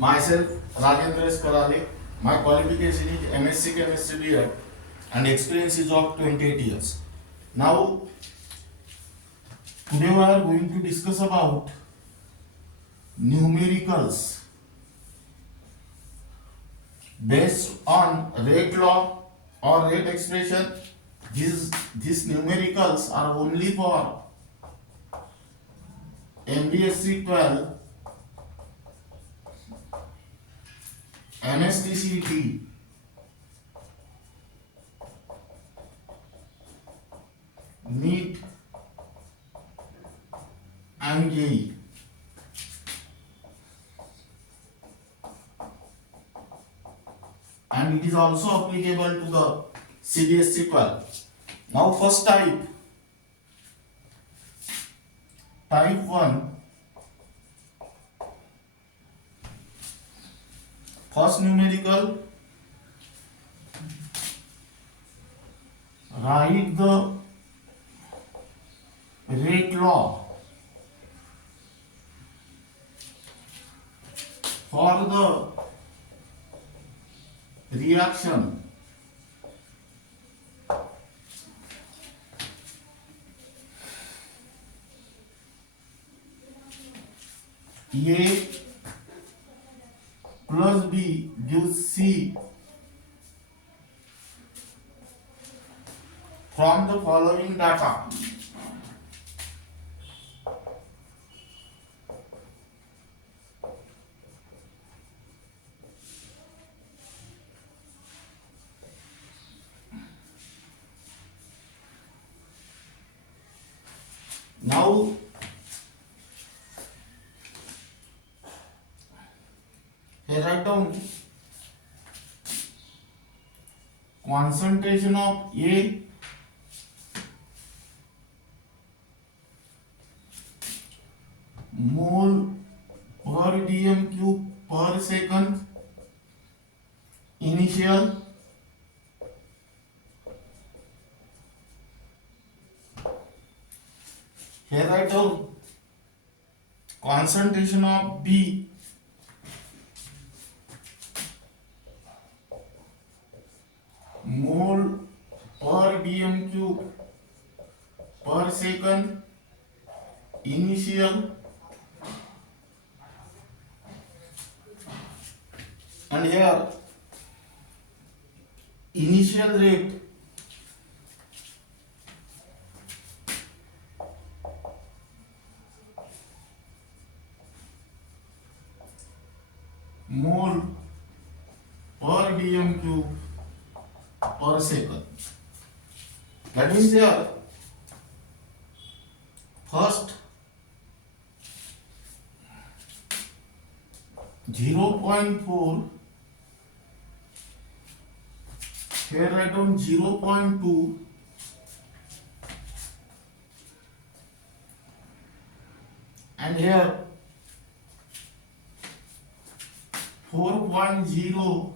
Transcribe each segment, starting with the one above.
Myself, Rajendra S. Karale. My qualification is MSc Chemistry B.Ed and experience is of 28 years. Now, today we are going to discuss about numericals based on rate law or rate expression. These numericals are only for MBSE 12, NSTCT, NEET and JEE. And it is also applicable to the CBSE 12. Now first type 1, first numerical, write the rate law for the reaction A plus B gives C from the following data. Now here write down concentration of A mole per dm cube per second initial, here write down concentration of B mole per dm cube per second initial, and here initial rate mole per dm cube per second. That means here first 0.4, here write down 0.2, and here 4.0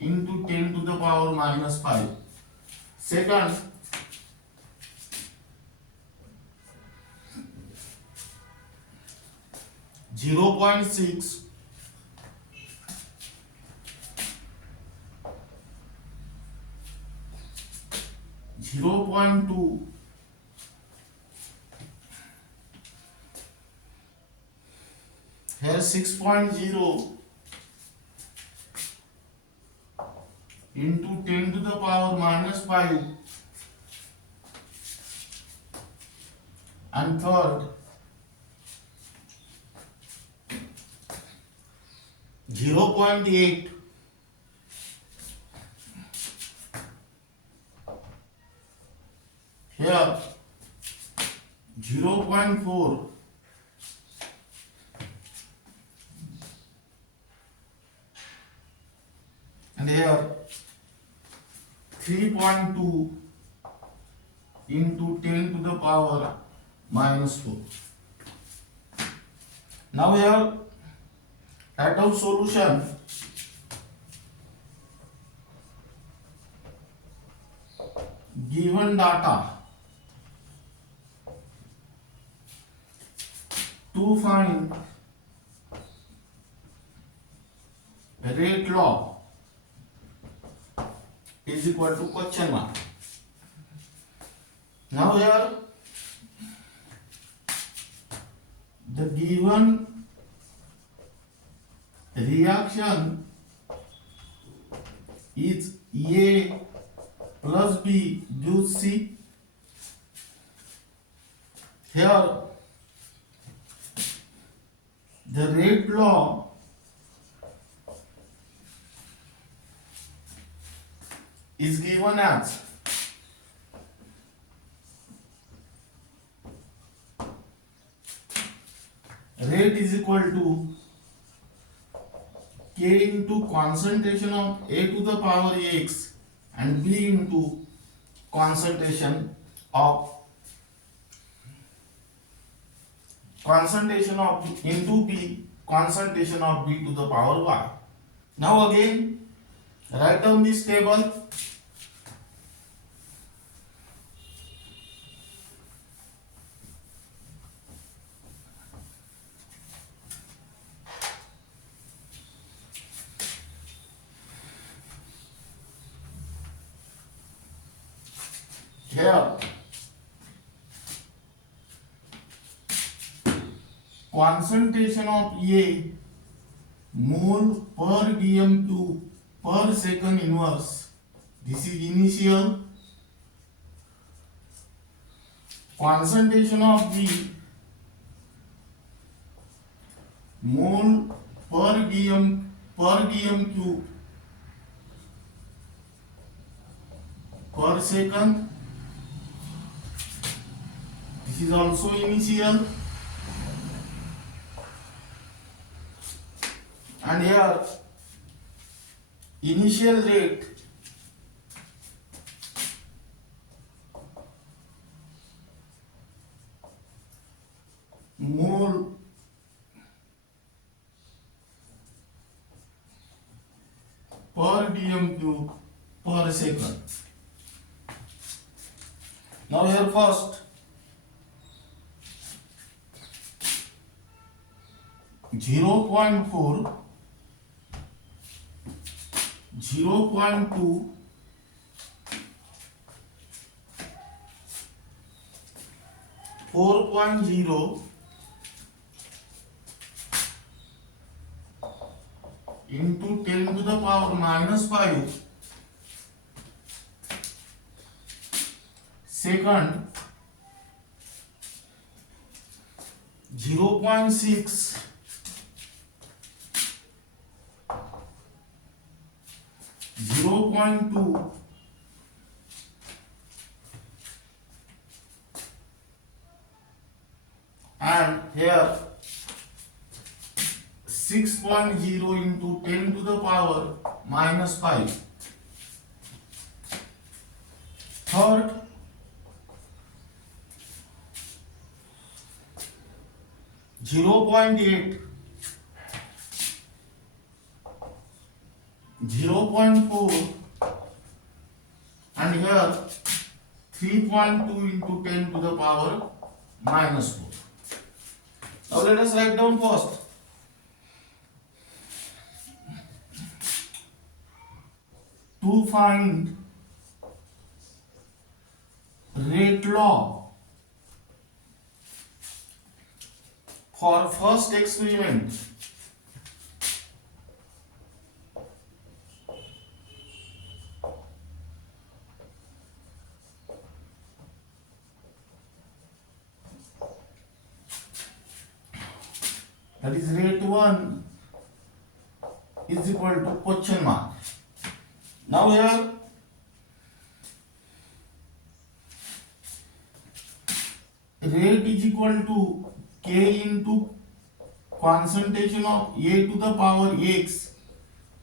into 10 to the power minus 5. Second, 0.6 0.2 here 6.0 into 10 to the power minus 5, and third 0.8 here 0.4 and here 3.2 into 10 to the power minus 4. Now here write out solution. Given data to find rate law is equal to question mark. Now here the given reaction is A plus B gives C. Here the rate law is given as rate is equal to K into concentration of A to the power X and B into concentration of into B concentration of B to the power Y. Now again write down this table. Here concentration of A mole per dm cube per second inverse, this is initial. Concentration of B mole per dm cube per second, this is also initial. And here initial rate mole per dm cube per second. Now here first 0.4, 0.2, 4.0 into 10 to the power minus 5 second, 0.6 0.2 and here 6.0 into 10 to the power minus 5. Third, 0.8, 0.4 and here 3.2 into 10 to the power minus 4. Now let us write down first. To find rate law for first experiment, that is rate 1 is equal to question mark. Now here rate is equal to K into concentration of A to the power X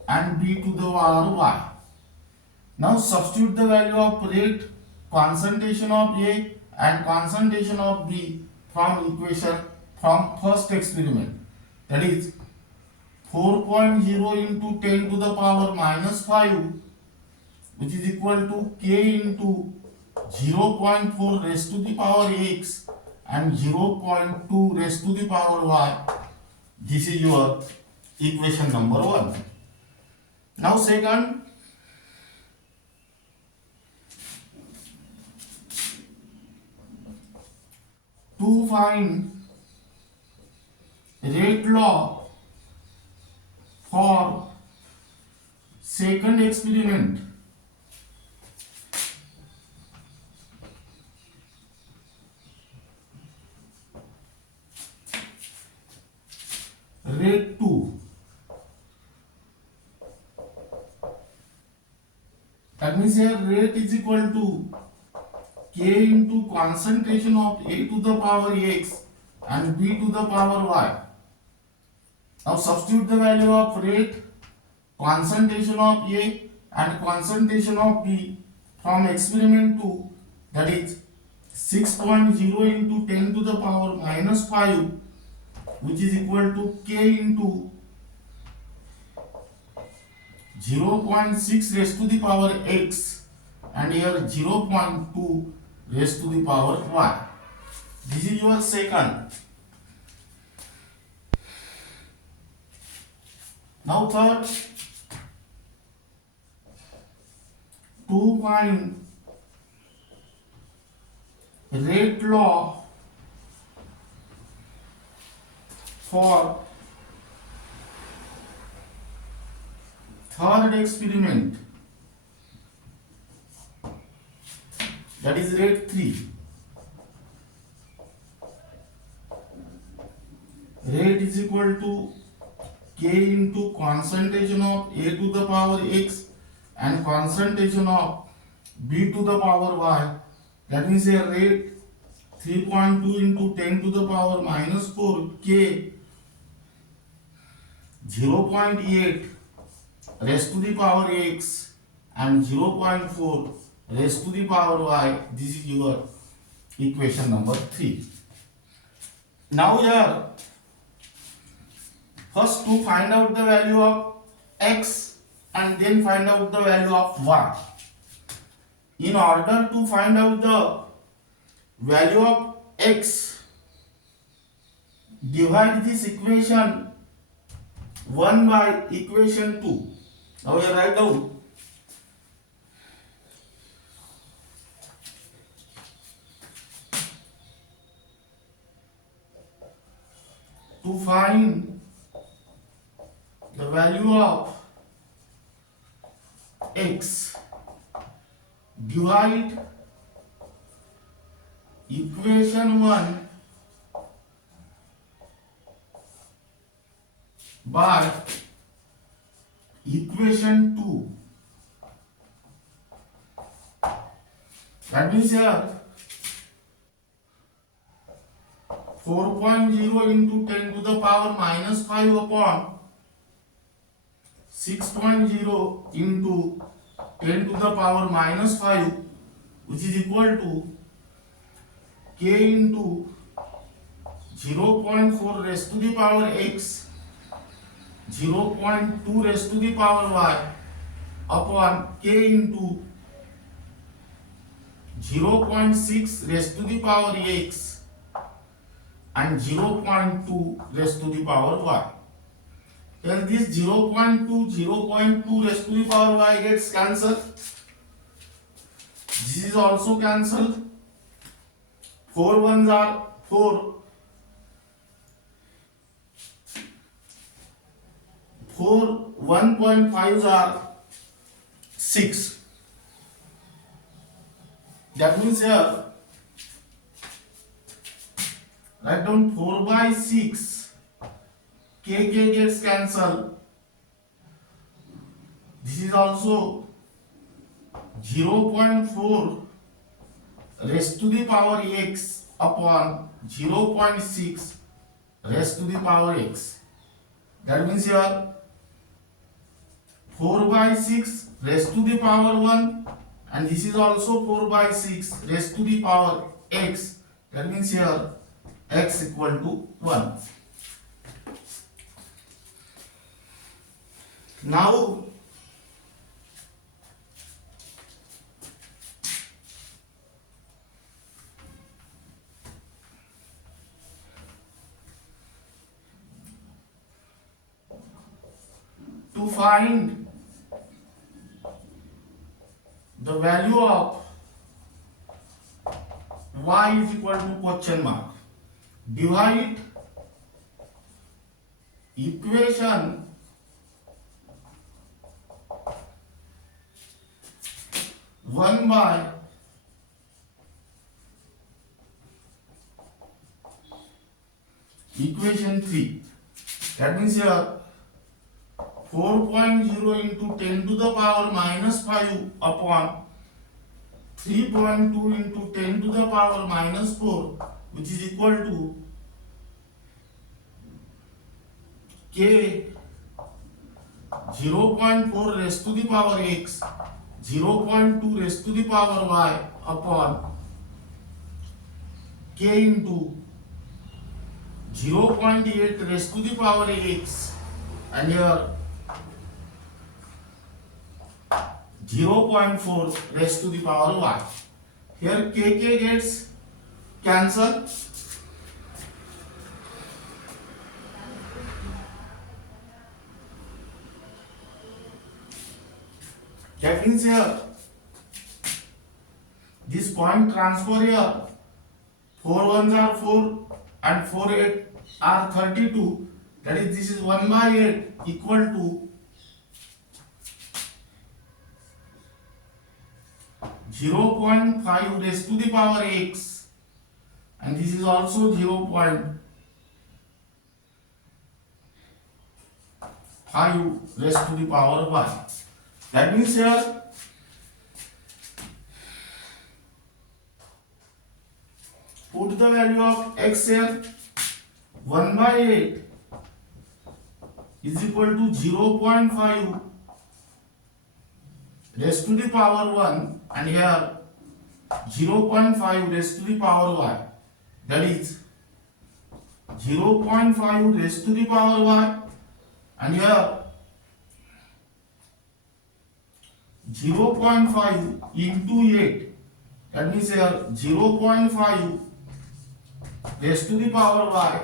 and B to the power Y. Now substitute the value of rate, concentration of A and concentration of B from equation from first experiment. That is 4.0 into 10 to the power minus 5, which is equal to K into 0.4 raised to the power X and 0.2 raised to the power Y. This is your equation number 1. Now second, to find rate law for second experiment. Rate 2. That means here rate is equal to K into concentration of A to the power X and B to the power Y. Now substitute the value of rate, concentration of A and concentration of B from experiment 2, that is 6.0 into 10 to the power minus 5, which is equal to K into 0.6 raised to the power X and here 0.2 raised to the power Y. This is your second. Now third, to find rate law for third experiment, that is rate 3. Rate is equal to K into concentration of A to the power X and concentration of B to the power Y. That means a rate 3.2 into 10 to the power minus 4 K 0.8 raised to the power X and 0.4 raised to the power Y. This is your equation number 3. Now here, first to find out the value of X and then find out the value of Y. In order to find out the value of X, divide this equation 1 by equation 2. Now we write down to find the value of X, divide equation 1 by equation 2. That means here 4.0 into 10 to the power minus 5 upon 6.0 into 10 to the power minus 5, which is equal to K into 0.4 raised to the power X, 0.2 raised to the power Y upon K into 0.6 raised to the power X and 0.2 raised to the power Y. Then this 0.2 raised to the power Y gets cancelled. This is also cancelled. 4 ones are 4. 1.5s are 6. That means here, write down 4 by 6. K gets cancelled. This is also 0.4 raised to the power X upon 0.6 raised to the power X. That means here 4 by 6 raised to the power 1 and this is also 4 by 6 raised to the power X. That means here X equal to 1. Now to find the value of y is equal to question mark. Divide equation 1 by equation 3. That means here 4.0 into 10 to the power minus 5 upon 3.2 into 10 to the power minus 4, which is equal to k 0.4 raised to the power x, 0.2 raised to the power y upon k into 0.8 raised to the power x, and here 0.4 raised to the power y. Here kk gets cancelled. That means here this point transfer here 4 ones are 4 and 4 8 are 32. That is, this is 1 by 8 equal to 0.5 raised to the power x, and this is also 0.5 raised to the power y. That means here put the value of x here, 1 by 8 is equal to 0.5 raised to the power 1, and here 0.5 raised to the power y. That is 0.5 raised to the power y, and here 0.5 into 8. That means here 0.5 raised to the power y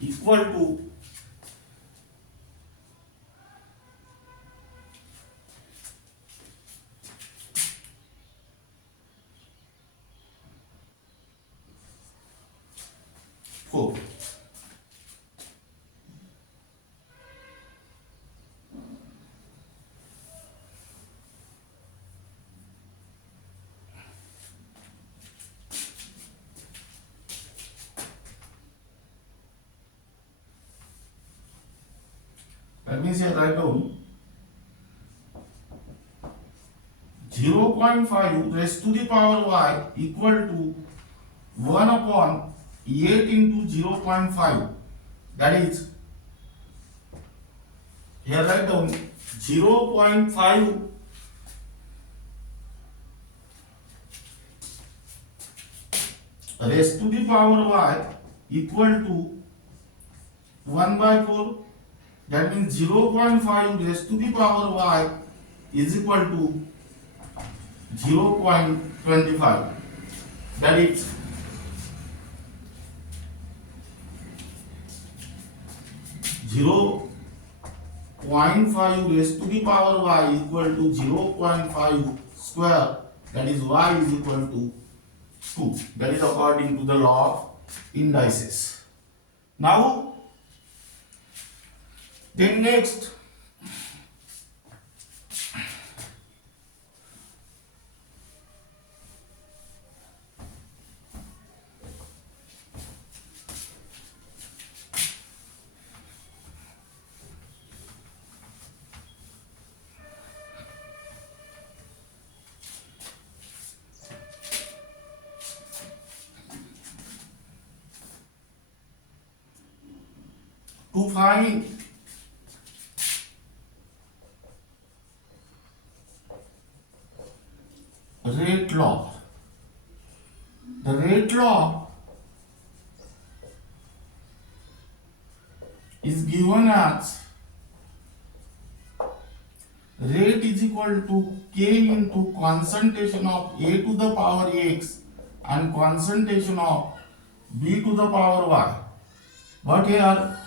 equal to 4. That means here write down 0.5 raised to the power y equal to 1 upon 8 into 0.5. That is, here write down 0.5 raised to the power y equal to 1 by 4. That means 0.5 raised to the power y is equal to 0.25. That is 0.5 raised to the power y equal to 0.5 square. That is y is equal to 2. That is according to the law of indices. Now, then next, to find rate law. The rate law is given as rate is equal to K into concentration of A to the power x and concentration of B to the power y. But here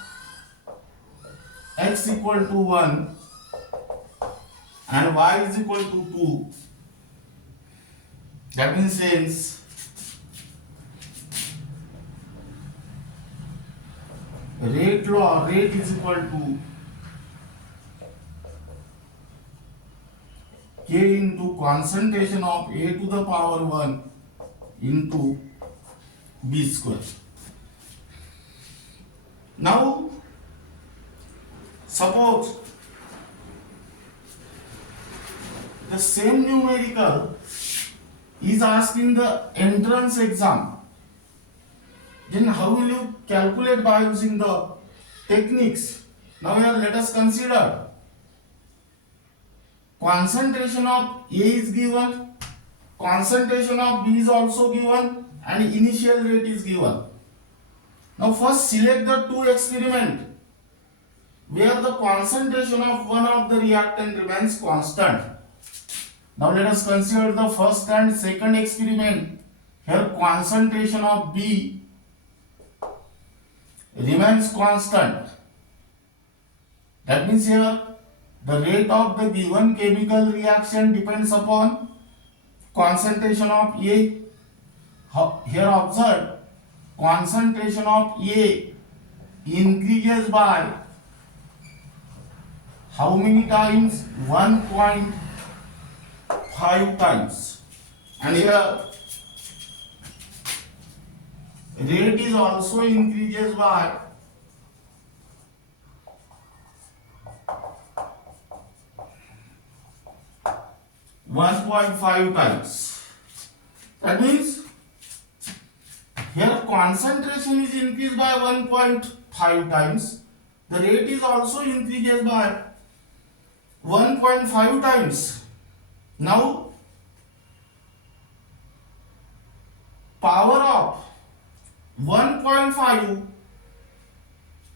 x equal to 1 and y is equal to 2. That means since rate is equal to K into concentration of A to the power 1 into B square. Now suppose the same numerical is asked in the entrance exam, then how will you calculate by using the techniques? Now here let us consider concentration of A is given, concentration of B is also given, and initial rate is given. Now first select the two experiments where the concentration of one of the reactant remains constant. Now let us consider the first and second experiment. Here concentration of B remains constant. That means here the rate of the given chemical reaction depends upon concentration of A. Here observe, concentration of A increases by how many times? 1.5 times. And here rate is also increases by 1.5 times. That means here concentration is increased by 1.5 times. The rate is also increases by 1.5 times. Now power of 1.5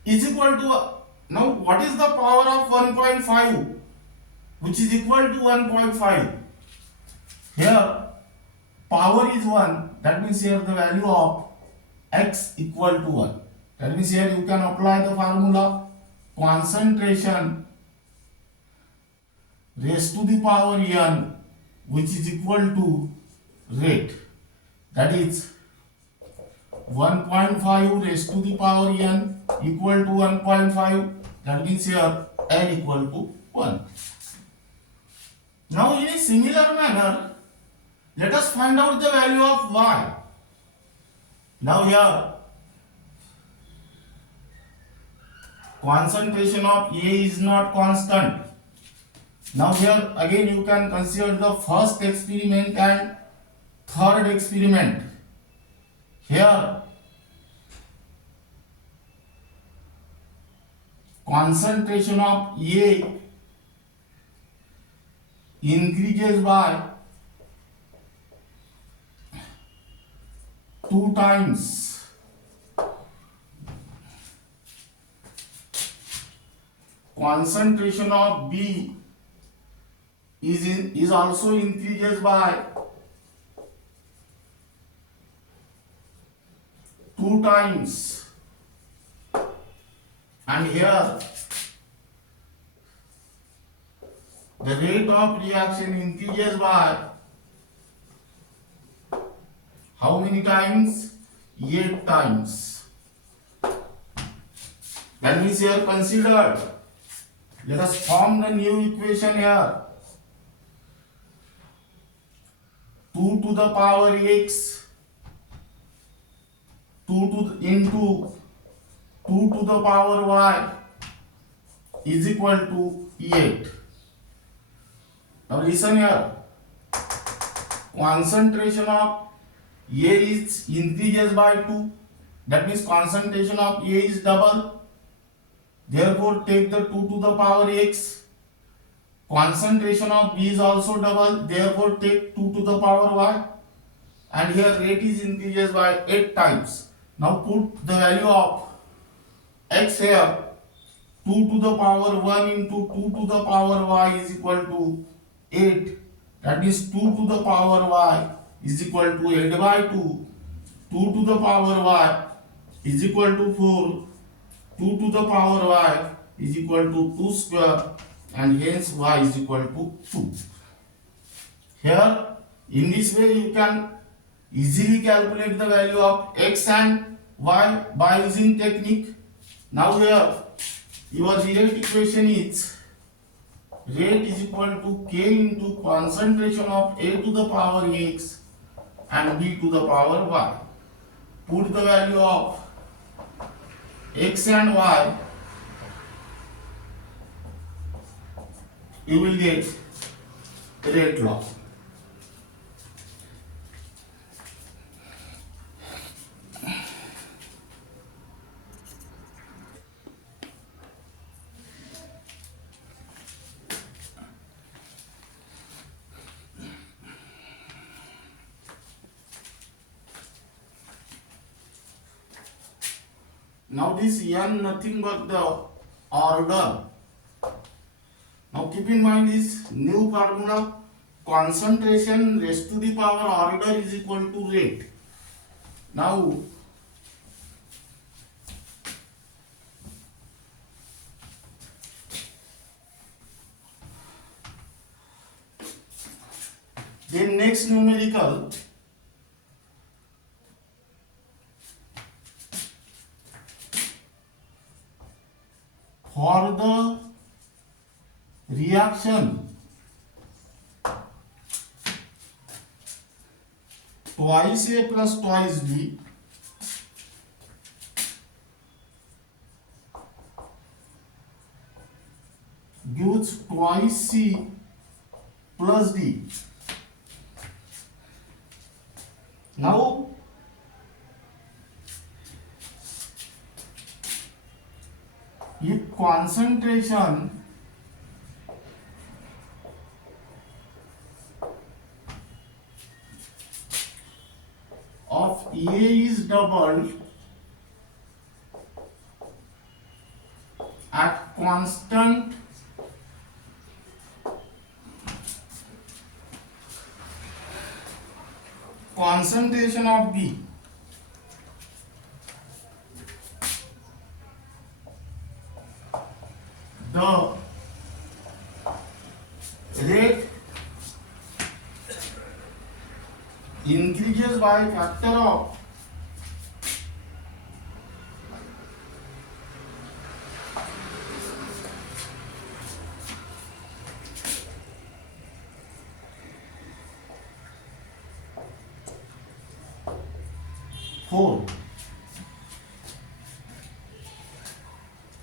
is equal to, now what is the power of 1.5 which is equal to 1.5? Here power is 1, that means here the value of x equal to 1. That means here you can apply the formula concentration raised to the power n which is equal to rate, that is 1.5 raised to the power n equal to 1.5, that means here n equal to 1. Now in a similar manner, let us find out the value of y. Now here concentration of A is not constant. Now here again you can consider the first experiment and third experiment. Here concentration of A increases by 2 times. Concentration of B is also increases by 2 times, and here the rate of reaction increases by how many times? 8 times. That means here considered, let us form the new equation here. 2 to the power x 2 into 2 to the power y is equal to 8. Now listen here. Concentration of A is increases by 2. That means concentration of A is double. Therefore take the 2 to the power x. Concentration of B is also double. Therefore take 2 to the power y. And here rate is increases by 8 times. Now put the value of x here. 2 to the power 1 into 2 to the power y is equal to 8. That means 2 to the power y is equal to 8 by 2. 2 to the power y is equal to 4. 2 to the power y is equal to 2 square, and hence y is equal to 2. Here In this way, you can easily calculate the value of x and y by using technique. Now here, your rate equation is rate is equal to K into concentration of A to the power x and B to the power y. Put the value of x and y, you will get rate law. Now this n nothing but the order. Now keep in mind this new formula, concentration raised to the power order is equal to rate. Now then next numerical, for the reaction twice A plus twice B gives twice C plus D. Now if concentration of A is doubled at constant concentration of B, the rate increases by a factor of 4.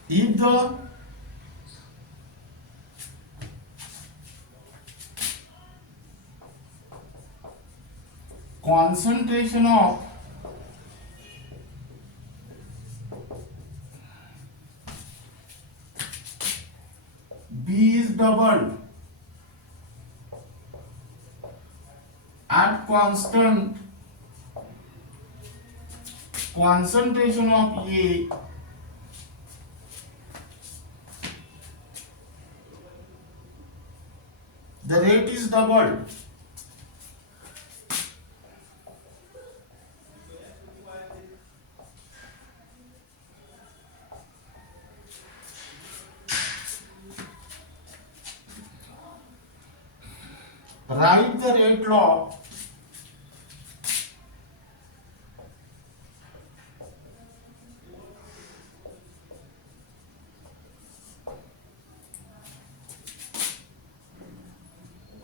If the concentration of B is doubled at constant concentration of A, the rate is doubled. Write the rate law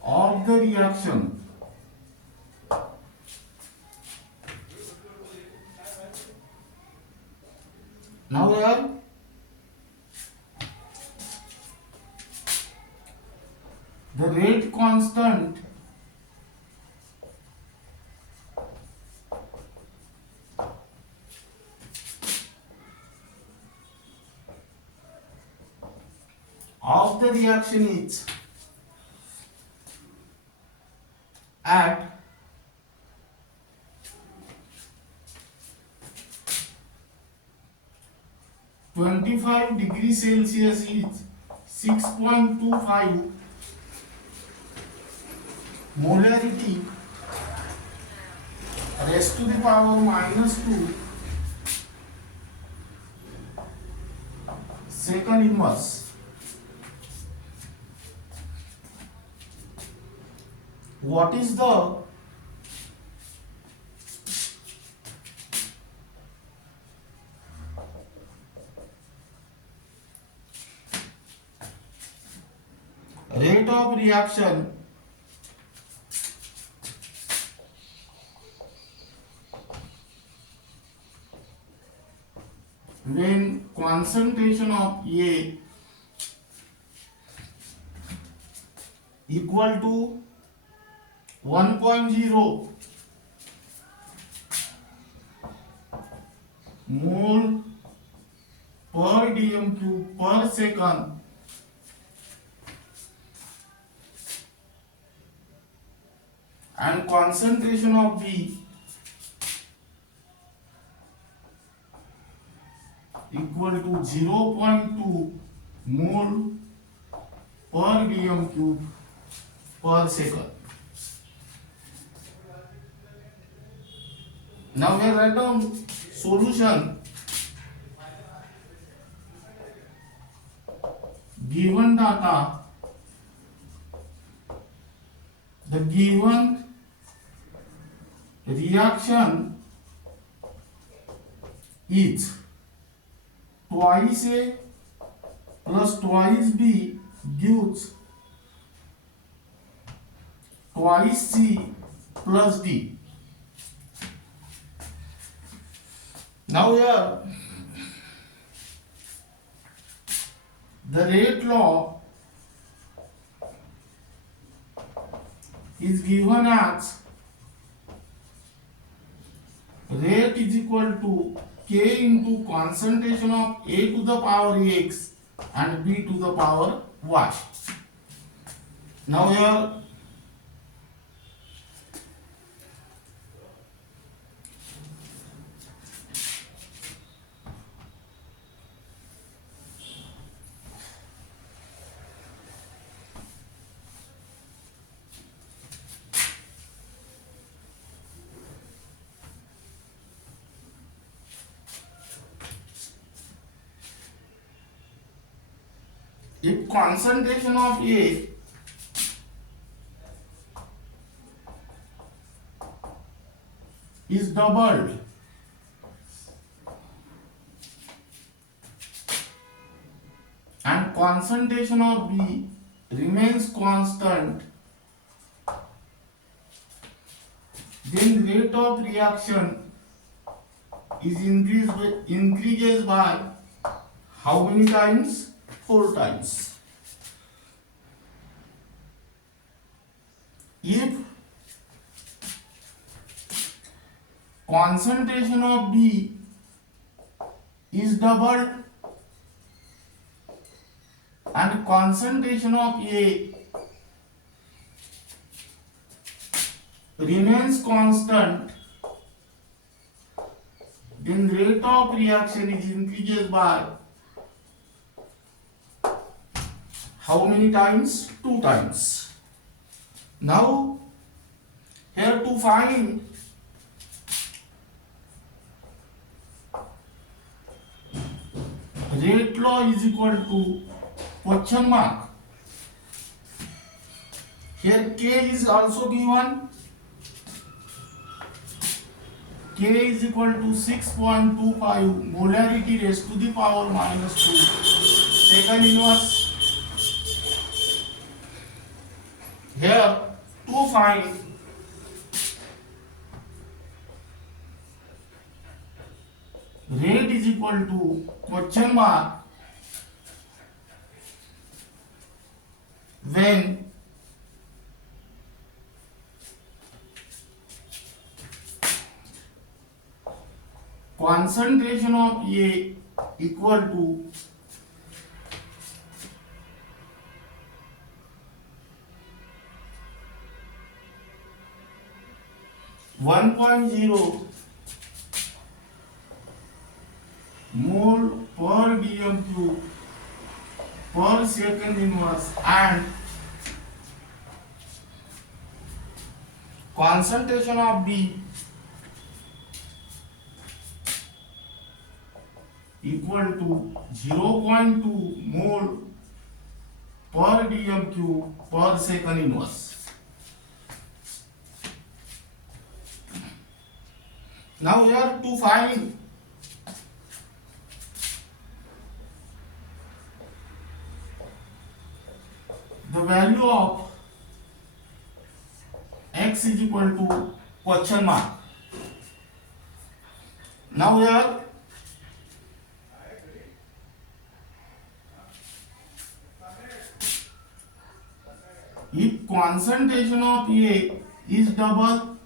of the reaction now here the rate constant of the reaction is at 25 degrees Celsius is 6.25 molarity raised to the power -2 second inverse. What is the rate of reaction when concentration of A equal to 1.0 mole per dm cube per second and concentration of B equal to 0.2 mole per dm cube per second. Now we write down solution. Given data, the given reaction is twice A plus twice B gives twice C plus D. Now here the rate law is given as rate is equal to K into concentration of A to the power X and B to the power Y. Now here if concentration of A is doubled and concentration of B remains constant, then rate of reaction is increases by how many times? 4 times. If concentration of B is doubled and concentration of A remains constant, then rate of reaction is increases by how many times? 2 times. Now here to find rate law is equal to question mark. Here K is also given. K is equal to 6.25 molarity raised to the power minus 2 second inverse. Here to find rate is equal to question mark when concentration of A equal to 1.0 mole per dm cube per second inverse and concentration of B equal to 0.2 mole per dm cube per second inverse. Now here to find the value of x is equal to question mark. Now here if concentration of A is double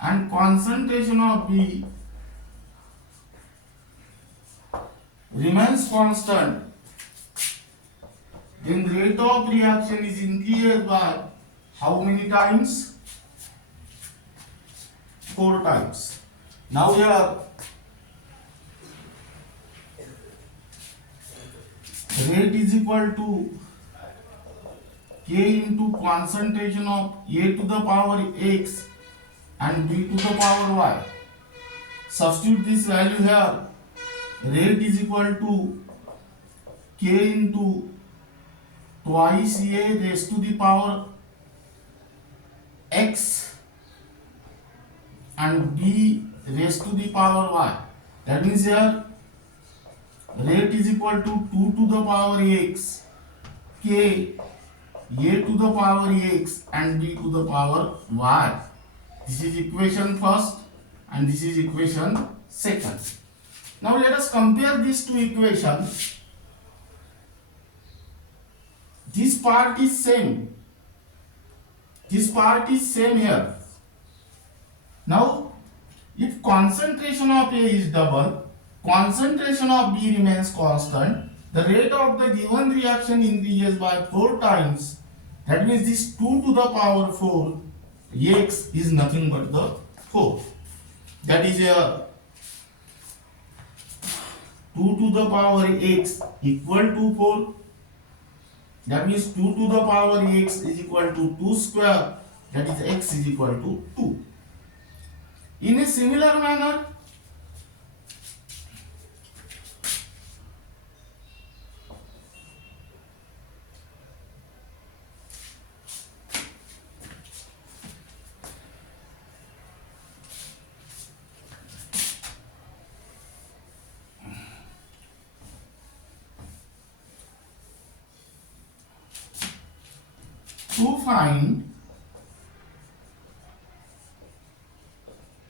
and concentration of B remains constant, then rate of reaction is increased by how many times? 4 times. Now here rate is equal to K into concentration of A to the power X and B to the power Y. Substitute this value here. Rate is equal to K into twice A raised to the power X and B raised to the power Y. That means here rate is equal to 2 to the power X, K, A to the power X and B to the power Y. This is equation first and this is equation second. Now let us compare these two equations. This part is same. This part is same here. Now if concentration of A is double, concentration of B remains constant, the rate of the given reaction increases by 4 times. That means this 2 to the power 4 X is nothing but the 4. That is a 2 to the power X equal to 4. That means 2 to the power X is equal to 2 square. That is X is equal to 2. In a similar manner, to find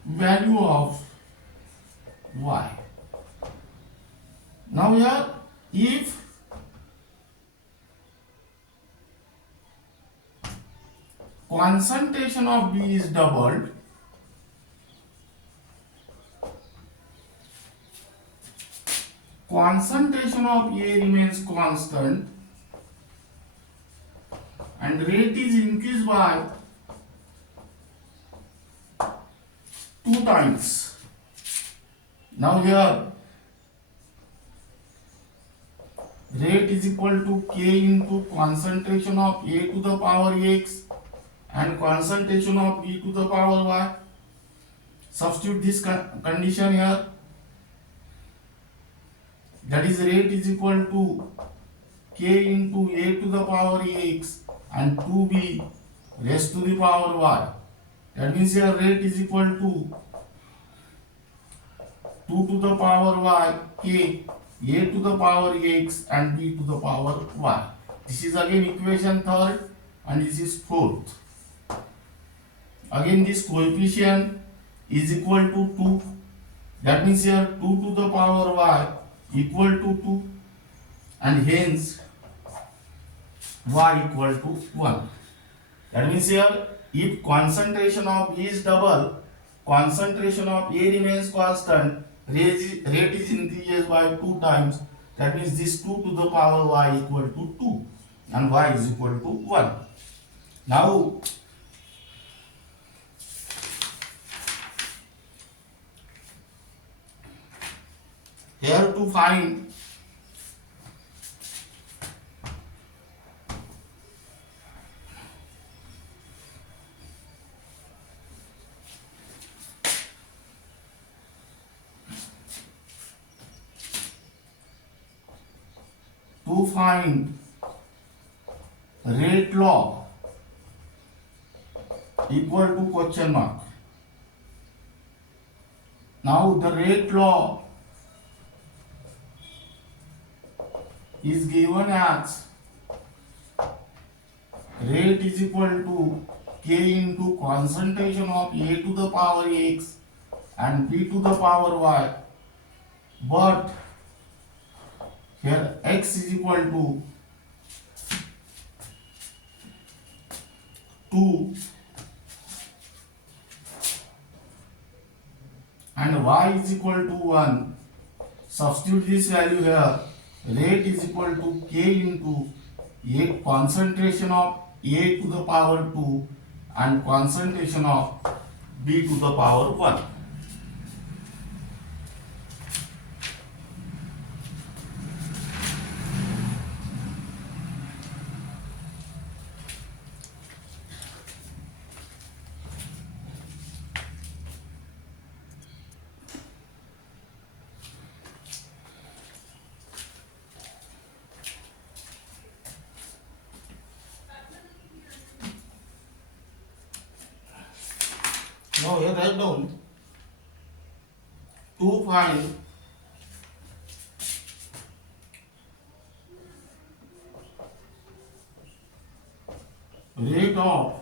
value of y. Now here if concentration of B is doubled, concentration of A remains constant and rate is increased by 2 times. Now here rate is equal to K into concentration of A to the power X and concentration of B to the power Y. Substitute this condition here. That is rate is equal to K into A to the power X and 2B raised to the power Y. That means here rate is equal to 2 to the power Y, K, A to the power X and B to the power Y. This is again equation third and this is fourth. Again this coefficient is equal to 2. That means here 2 to the power Y equal to 2 and hence Y equal to 1. That means here if concentration of B is double, concentration of A remains constant, rate is increased by 2 times. That means this 2 to the power Y equal to 2 and Y is equal to 1. Now here to find rate law equal to question mark. Now the rate law is given as rate is equal to K into concentration of A to the power X and B to the power Y, but here X is equal to 2 and Y is equal to 1. Substitute this value here. Rate is equal to K into A concentration of A to the power 2 and concentration of B to the power 1. Now here write down to find rate of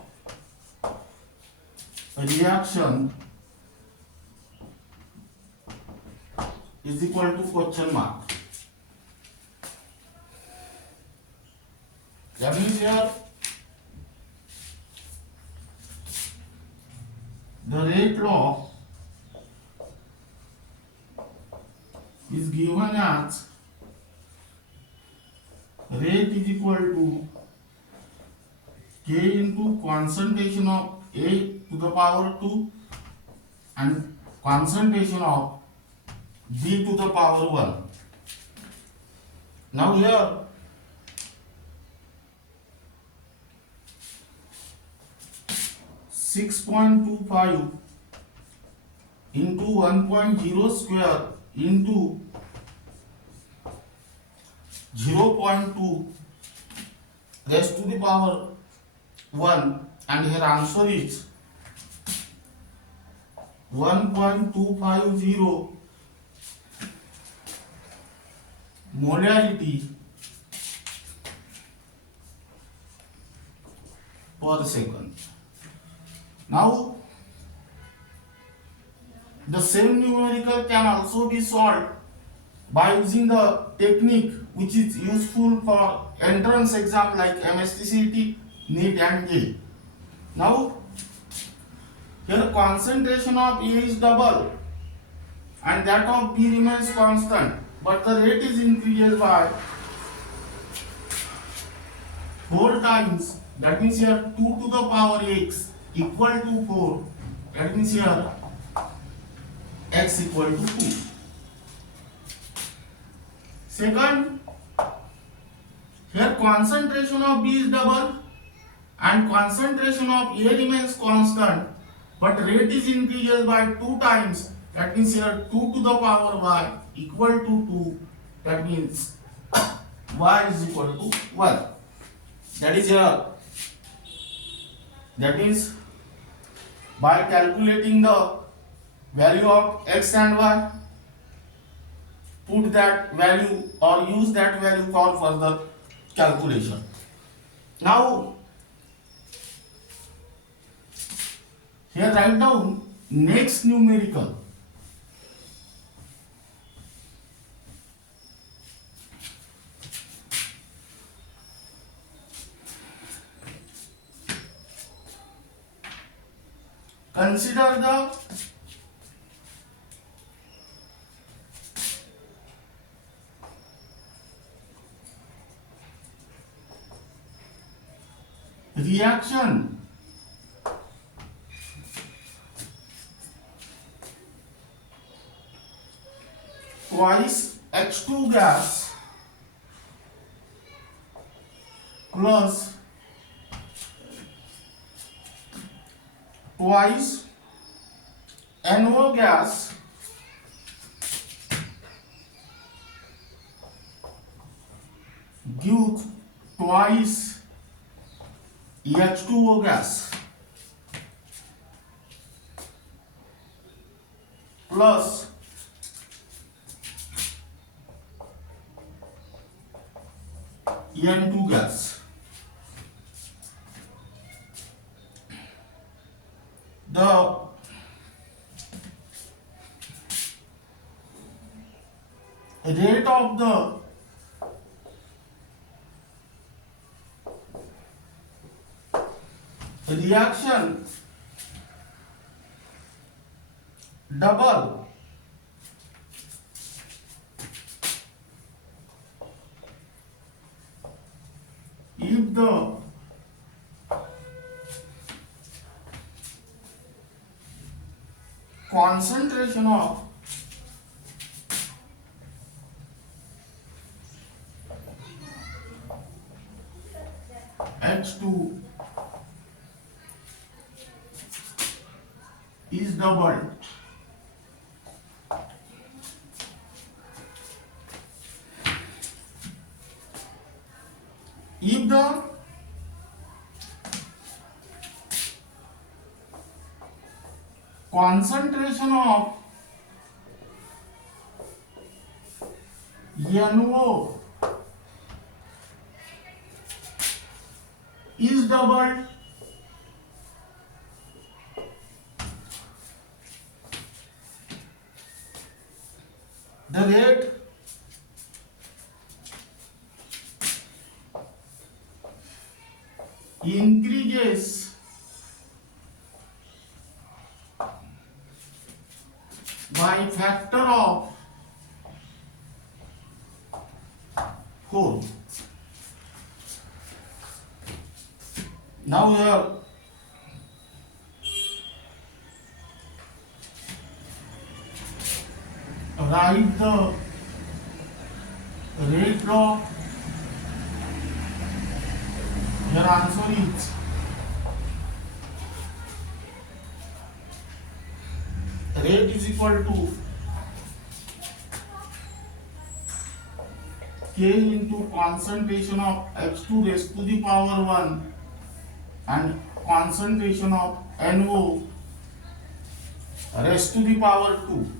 reaction is equal to question mark. That means here the rate law is given as rate is equal to K into concentration of A to the power 2 and concentration of B to the power 1. Now here (6.25) into 1.0 square into 0.2 raised to the power 1, and here answer is 1.250 molarity per second. Now the same numerical can also be solved by using the technique which is useful for entrance exam like MSTCET, NEET and JEE. Now here concentration of A is double and that of B remains constant, but the rate is increased by 4 times. That means here 2 to the power x equal to 4. That means here x equal to 2. Second, here concentration of B is double and concentration of A remains constant, but rate is increased by 2 times. That means here 2 to the power y equal to 2. That means y is equal to 1. That is here. That means by calculating the value of x and y, put that value or use that value for further calculation. Now here write down next numerical. Consider the reaction twice H2 gas plus twice NO gas gives twice H2O gas plus N2 gas. the rate of the reaction double if the concentration of H2 is doubled. If the concentration of NO is doubled, the rate increases by factor of 4. Now here write the rate drop. Your answer is rate is equal to K into concentration of H2 raised to the power 1 and concentration of NO raised to the power 2.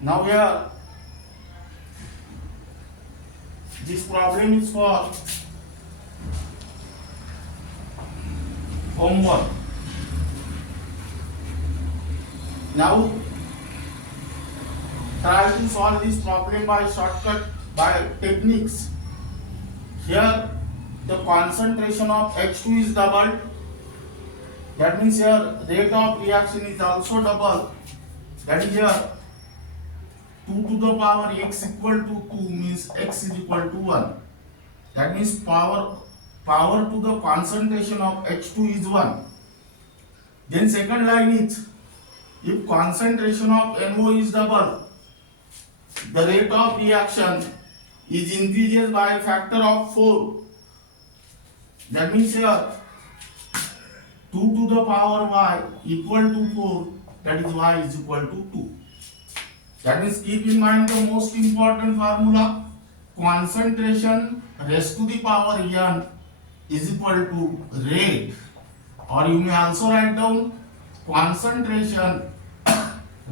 Now here this problem is for homework. Now try to solve this problem by shortcut, by techniques. Here the concentration of H2 is doubled. That means here rate of reaction is also double. That is here 2 to the power x equal to 2 means x is equal to 1. That means power to the concentration of H2 is 1. Then second line is if concentration of NO is double, the rate of reaction is increases by a factor of 4. That means here 2 to the power y equal to 4, that is y is equal to 2. That means keep in mind the most important formula, concentration raised to the power n is equal to rate, or you may also write down concentration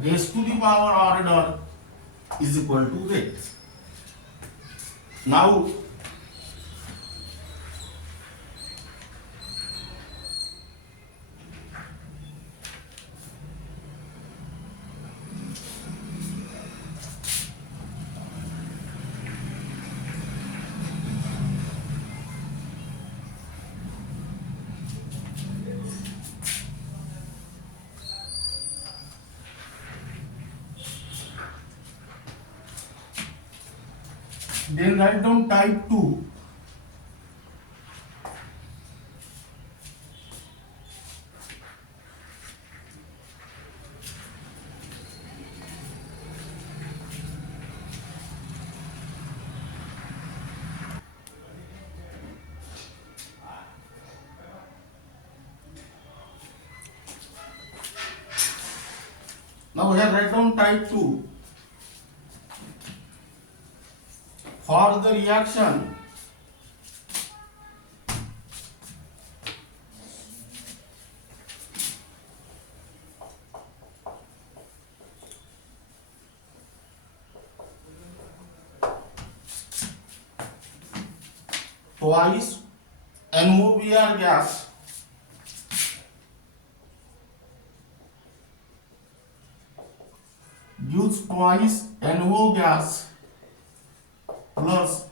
raised to the power order is equal to rate. Now then write down type 2. Now here write down type 2. For the reaction twice NOBR gas gives twice NO gas plus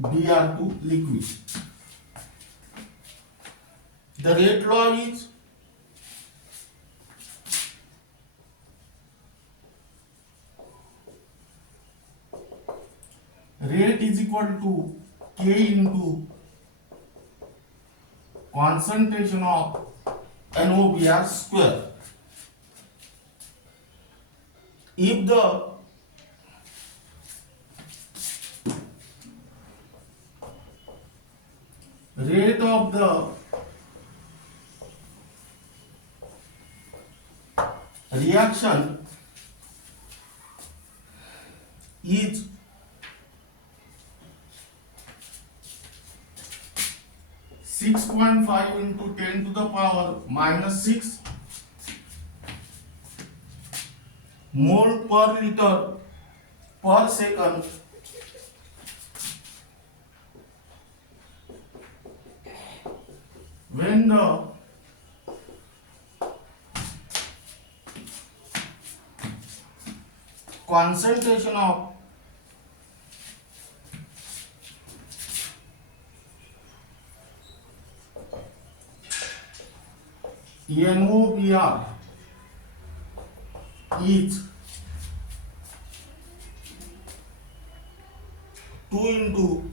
Br2 liquid. The rate law is rate is equal to K into concentration of NOBr square. If the rate of the reaction is 6.5 into 10 to the power minus 6 mole per liter per second, when the concentration of NOBr is 2 into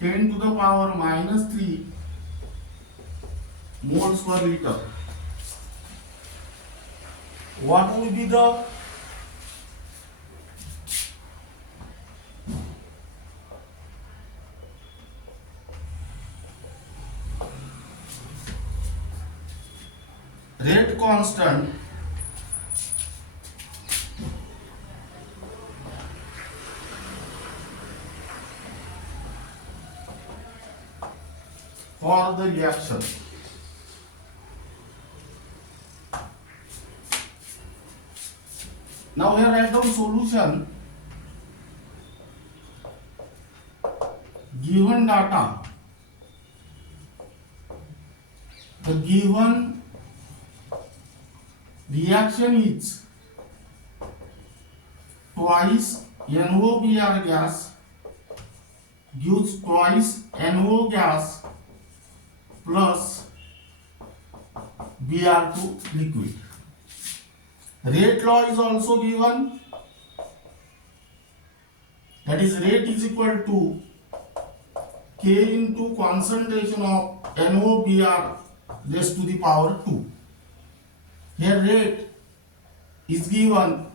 10 to the power minus 3 moles per liter. What would be the rate constant for the reaction? Now here write down solution. Given data, the given reaction is twice NOBr gas gives twice NO gas plus Br2 liquid. Rate law is also given, that is rate is equal to K into concentration of NOBr raised to the power 2. Here rate is given,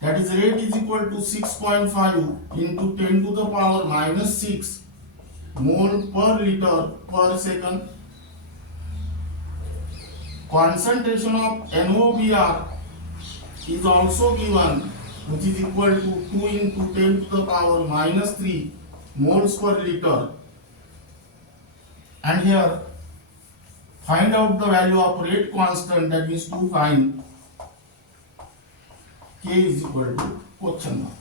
that is rate is equal to 6.5 into 10 to the power minus 6 mole per liter per second. Concentration of NOBr is also given, which is equal to 2 into 10 to the power minus 3 moles per liter. And here find out the value of rate constant, that means to find K is equal to question mark.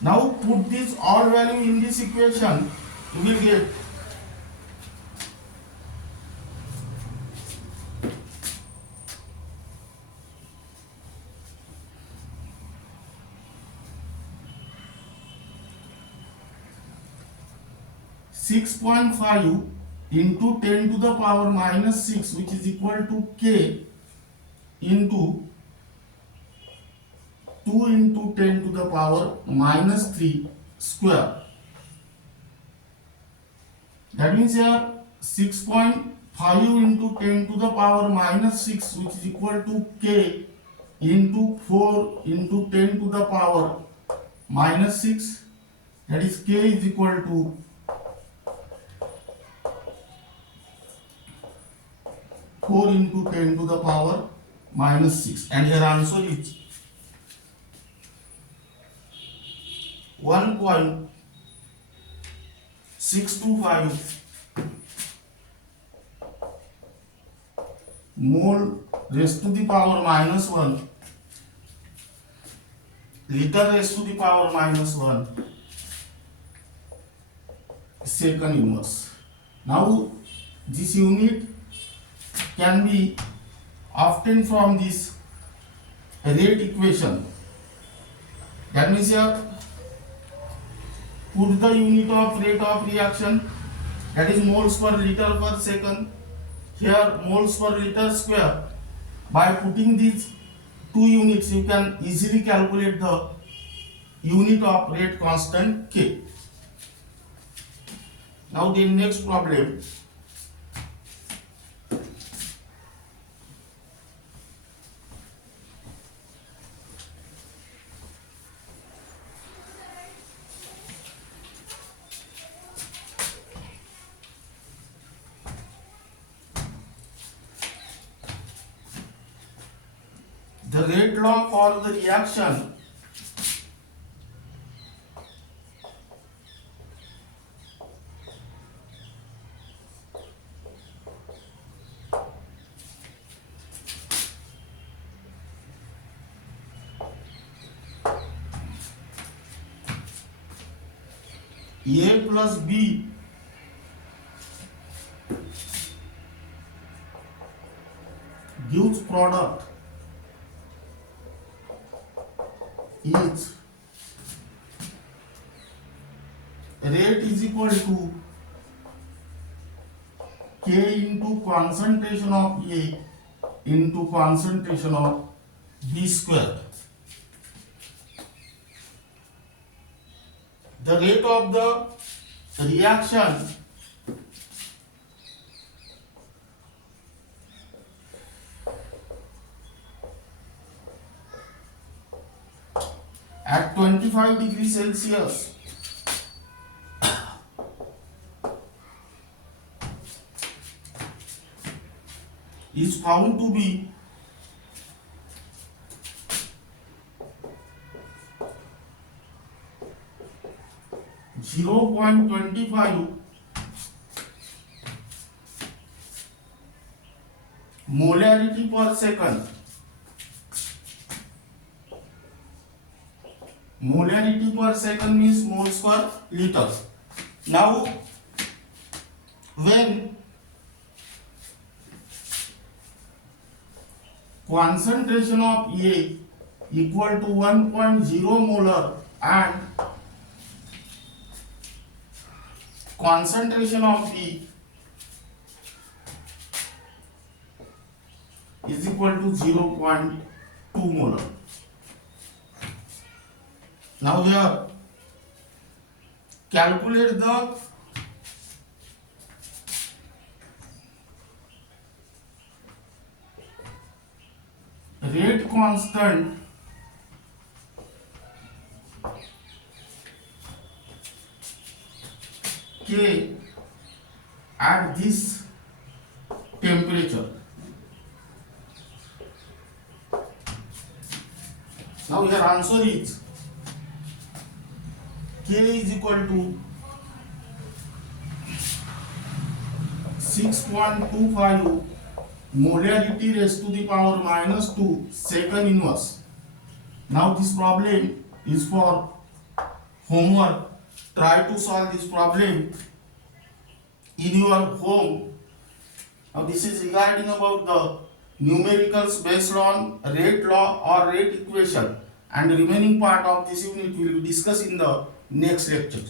Now put this all value in this equation, you will get (6.5) into 10 to the power minus 6, which is equal to K into 2 into 10 to the power minus 3 square. That means here 6.5 into 10 to the power minus 6, which is equal to K into 4 into 10 to the power minus 6, that is K is equal to 4 into 10 to the power minus 6, and here answer is 1.625 mole raised to the power minus 1 liter raised to the power minus 1 second inverse. Now This unit can be obtained from this rate equation. That means here put the unit of rate of reaction, that is moles per liter per second. Here moles per liter square. By putting these two units you can easily calculate the unit of rate constant K. Now the next problem. The rate law for the reaction A plus B gives product is rate is equal to K into concentration of A into concentration of B square. The rate of the reaction at 25 degrees Celsius is found to be 0.25 molarity per second. Molarity per second means moles per liter. Now, when concentration of A equal to 1.0 molar and concentration of B is equal to 0.2 molar. Now here calculate the rate constant K at this temperature. Now your answer is K is equal to 6.25 molarity raised to the power minus 2 second inverse. Now this problem is for homework. Try to solve this problem in your home. Now this is regarding about the numericals based on rate law or rate equation, and the remaining part of this unit we will discuss in the next lecture.